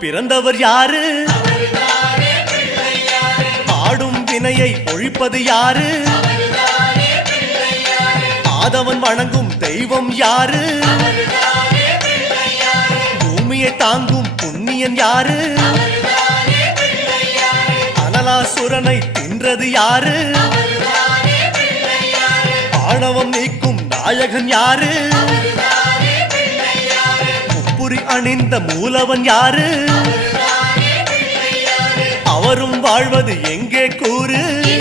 பிறந்தவர் யாரு? ஆடும் வினையை ஒழிப்பது யாரு? ஆதவன் வணங்கும் தெய்வம் யாரு? பூமியை தாங்கும் புண்ணியன் யாரு? அனலாசுரனை தின்றது யாரு? ஆணவம் நீக்கும் நாயகன் யாரு? முப்புரி அணிந்த மூலவன் யாரு? அவரும் வாழ்வது எங்கே கூறு?